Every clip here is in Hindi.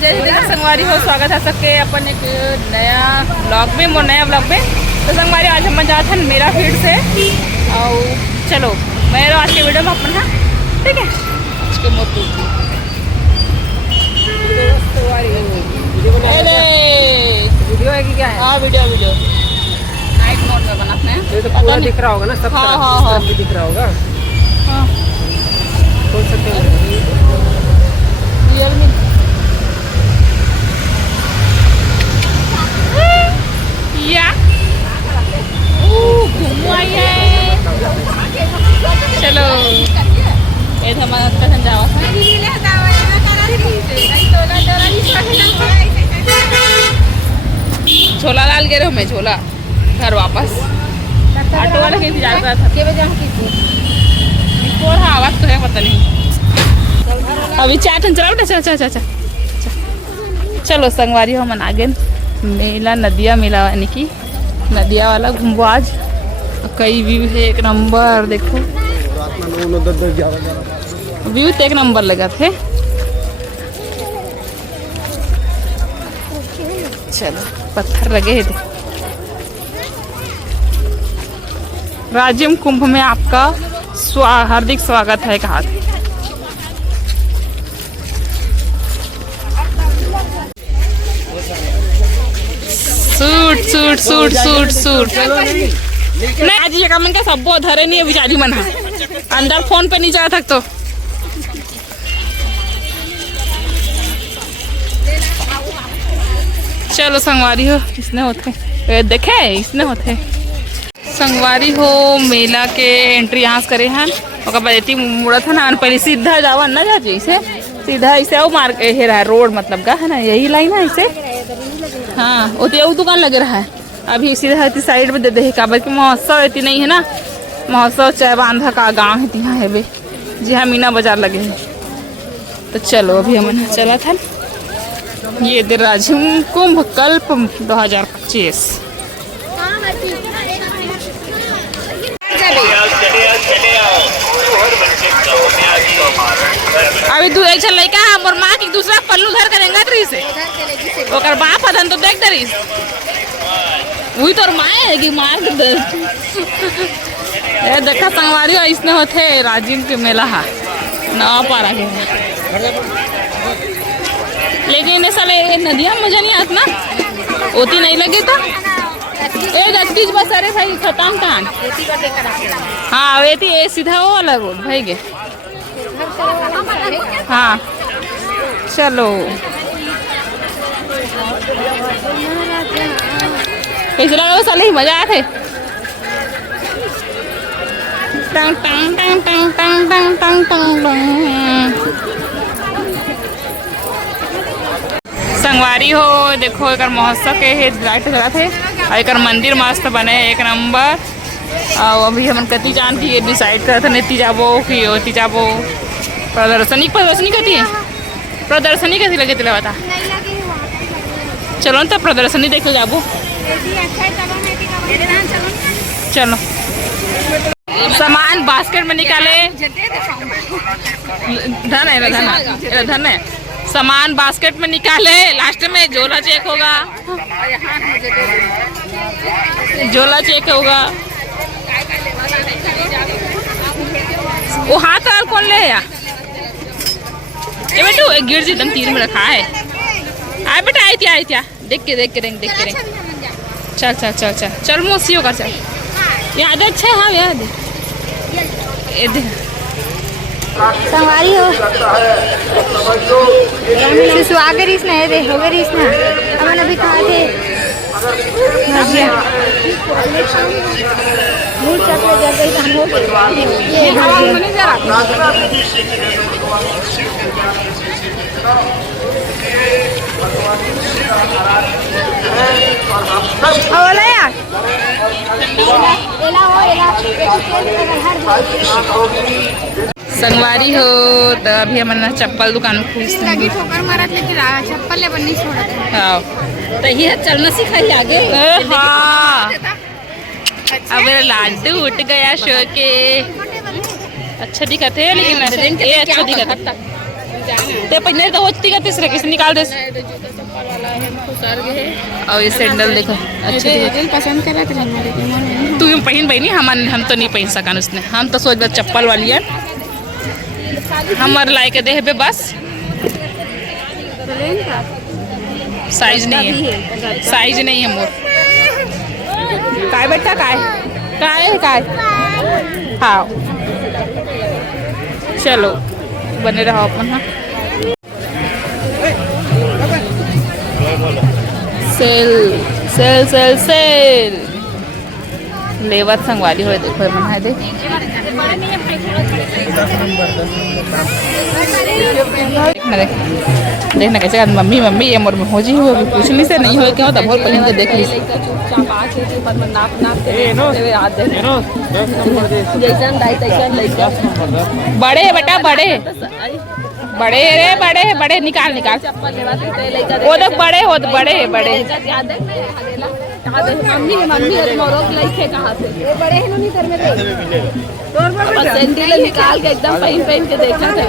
जय संगवारी हो, स्वागत है सबके अपन एक नया ब्लॉग में तो संगवारी आज हम जाते हैं मेरा फील्ड से और चलो मेरा आज के वीडियो में अपन है ठीक है। उसके मोटू वीडियो है कि क्या है? हाँ वीडियो नाइट मोड में बनाते हैं। ये तो पूरा दिख रहा होगा ना सब। हाँ भी दिख रहा होगा। हाँ खोल सकते हो रियलमी। या घूमवाई है चलो ये तो हमारा कथन जावा झोला लाल गिरे मैं झोला घर वापस ऑटो वाले के इंतजार कर रहा था। आवाज तो है पता नहीं अभी चार चला बेटा चल चलो संगवारी हो मन आगे मेला नदिया मेला यानी कि नदिया वाला घूमो आज। कई व्यू है एक नंबर देखो व्यू तो एक नंबर लगा थे। चलो पत्थर लगे थे। राजिम कुंभ में आपका हार्दिक स्वागत है कहा। सूट नहीं आज ये काम सब धरे नहीं है बिचारी मन अंदर फोन पे नहीं जा तक तो चलो संगवारी हो इसने होते देखे इसने होते संगवारी हो मेला के एंट्री यहाँ से करे हैं और मुड़ा था ना पहले सीधा जावा ना जा जैसे सीधा ऐसे वो मार हेरा रोड मतलब का है ना यही लाइन है ऐसे। हाँ वो तो दुकान लगे रहा है अभी सीधा साइड में दे दे काबर की महोत्सव इतनी नहीं है ना। महोत्सव चाय बांधा का गाँव है यहाँ है बे जी हाँ मीना बाजार लगे हैं। तो चलो अभी हम चला था ये दे राजिम कुंभ कल्प 2025। अभी तू एक चल लइका हमर मां की दूसरा पल्लू धर करेंगा तरी से ओकर बाप अदन तो देख दरी वही तोर मां है कि मार दे ए देखा संगवारी इसने होते राजिम के मेला है ना पारा के लेकिन साले नदियां मजा नहीं आत ना ओती नहीं लगे तो ए गतिज बस अरे भाई खत्म कहां। हाँ वेती ए सीधा वो वाला रोड भाई गे। हाँ चलो कैसे लगा साले मजा आया थे। टंग टंग टंग टंग टंग टंग टंग टंग संगवारी हो देखो एक महोत्सव के लाइट चला थे और एक मंदिर मस्त बने एक नंबर। और अभी हम कति जान की डिसाइड करते नहीं जाबो कि ओती जाबो प्रदर्शनी कहती है प्रदर्शनी कैसी लगे तिला बता चलो तो प्रदर्शनी देखो जाबो चलो सामान बास्केट में निकाले धन है सामान बास्केट में निकाले लास्ट में झोला चेक होगा वो हाथ और कौन ले या ये बेटू एक गिर जी दम तीर में रखा है आए बेटा आई थी देख के चल मोसी होगा चल याद अच्छा है। हाँ याद संगवारी हो सुहागर इसने है होगर इसने हमन अभी खाए थे मूड चपले जब गई हम हो ये हमने जरा ओला यार संगवारी हो तो अभी हमारा चप्पल दुकान में खुश चप्पल ले बननी हाँ तो ये चलना सिखाई आगे। हाँ अब मेरा लाडू उठ गया शो के अच्छा दिखते है लेकिन ये अच्छा दिखता ते पहले तो होती का तीसरे किस निकाल दे। और ये सैंडल देखो अच्छे पसंद करा तो तू पहन बहनी हम तो नहीं पहन सकन उसने। हम तो सोच बस चप्पल वाली है हमारे लाए के दे बस साइज नहीं है, साइज नहीं है मोर। काय बेटा काय काय काय हाँ चलो बने रहो अपन। हाँ सेल सेल सेल सेल लेवत संगवारी हो देखो मन है देख देखना कैसे मम्मी मम्मी ये मोर हो जी हो अभी पूछली से नहीं हो क्यों तब और पहले देख ली बड़े बेटा बड़े बड़े रे बड़े बड़े निकाल निकाल वो तो बड़े हो बड़े बड़े मम्मी मम्मी अरे मोरोक लइके कहां से ये बड़े हैं नहीं घर में बस सैंडल निकाल के एकदम पहन पहन के देखा थे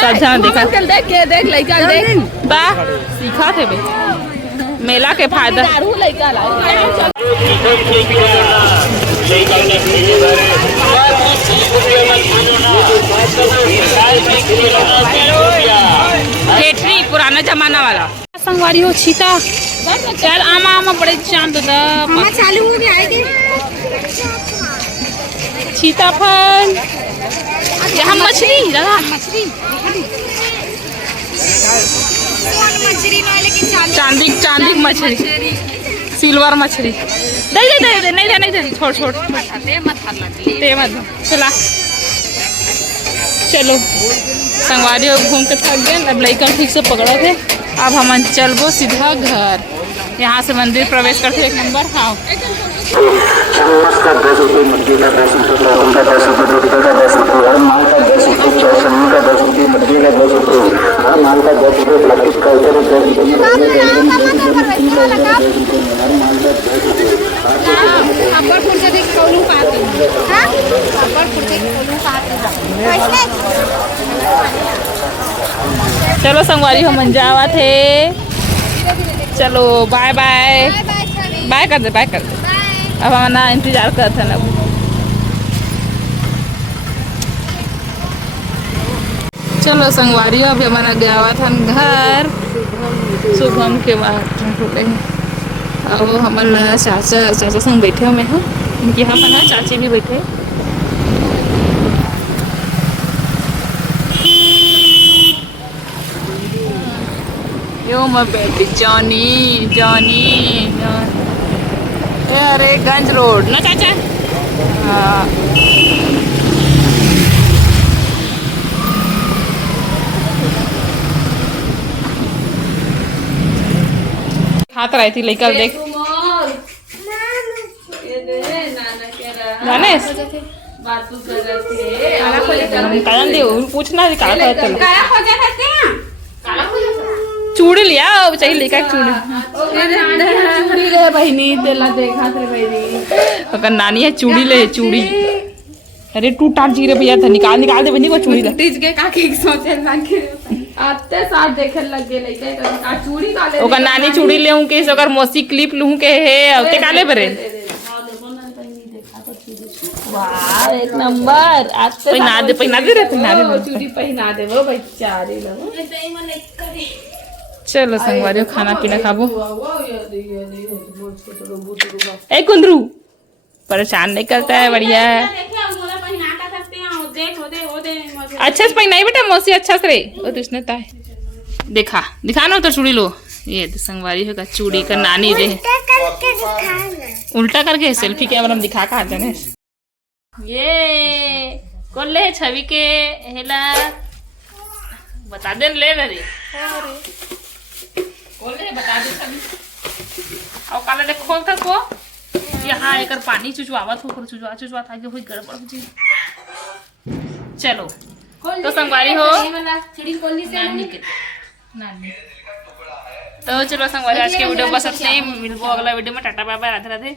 सजा देखा देख के देख लइका देख बा सीखा थे बे मेला के फायदा दारू लइका ला केटरी पुराना जमाना वाला संगवारी हो छीता चल आमा आमा बड़े चांद मामा चालू हो गया है कि सीताफल यहाँ मछली दादा मछली मछली ना लेकिन चांदी चांदी मछली सिल्वर मछली दे दे दे दे नहीं दे नहीं दे छोड़ छोड़ ते मत चला चलो संगवारी घूम के थक गए अब लड़का ठीक से पकड़ा थे। अब हम चलबो सीधा घर। यहाँ से मंदिर प्रवेश करते एक नंबर। हाँ चलो संगवारी हम जावा थे। चलो बाय बाय बाय कर दे बाय कर दे। अब हमारा इंतजार करते हैं। चलो संगवारी अभी हमारा गया हुआ था घर शुभम के बाद अब हमारा चाचा चाचा संग बैठे हुए हैं। इनके यहाँ पर चाची भी बैठे। यो मैं बेटी जॉनी जॉनी अरे गंज रोड ना चाचा। हाँ हाथ रही थी लेकर देख गणेश पूछना चूड़ी लिया चाहिए लेकर चूड़ी ले बहनी तेला देखा थे बहनी अगर नानी है चूड़ी ले चूड़ी। अरे टूटा जी रे भैया था निकाल निकाल दे बहनी को चूड़ी के काके सोचे आते साथ देखे लग गए लेके का चूड़ी काले ओकर नानी चूड़ी लेहूं के ओकर मौसी क्लिप लूं के हे औते काले बरे वाह एक नंबर आते पहना दे रे चूड़ी पहना दे वो बेचारे लोग। चलो संगवारी खाना पीना खाबो। ए कुंदरू परेशान नहीं करता है बढ़िया है। अच्छा से पहनाई बेटा मौसी अच्छा से रे ओ तुझने ताए देखा दिखा ना तो चूड़ी लो ये तो संगवारी होगा चूड़ी का नानी दे उल्टा करके सेल्फी कैमरा में दिखा कहा जाने ये कौन ले छवि के हेला बता दे ले रे कौन ले बता दे छवि और काला ले खोल था को यहाँ एक पानी चुचवावत हो चुचवा चुचवा था कि कोई गड़बड़ हो जी। चलो तो संगवारी हो नानी तो चलो संगवारी आज के वीडियो बस अपने मिलबो अगला वीडियो में tata bye bye Radhe Radhe.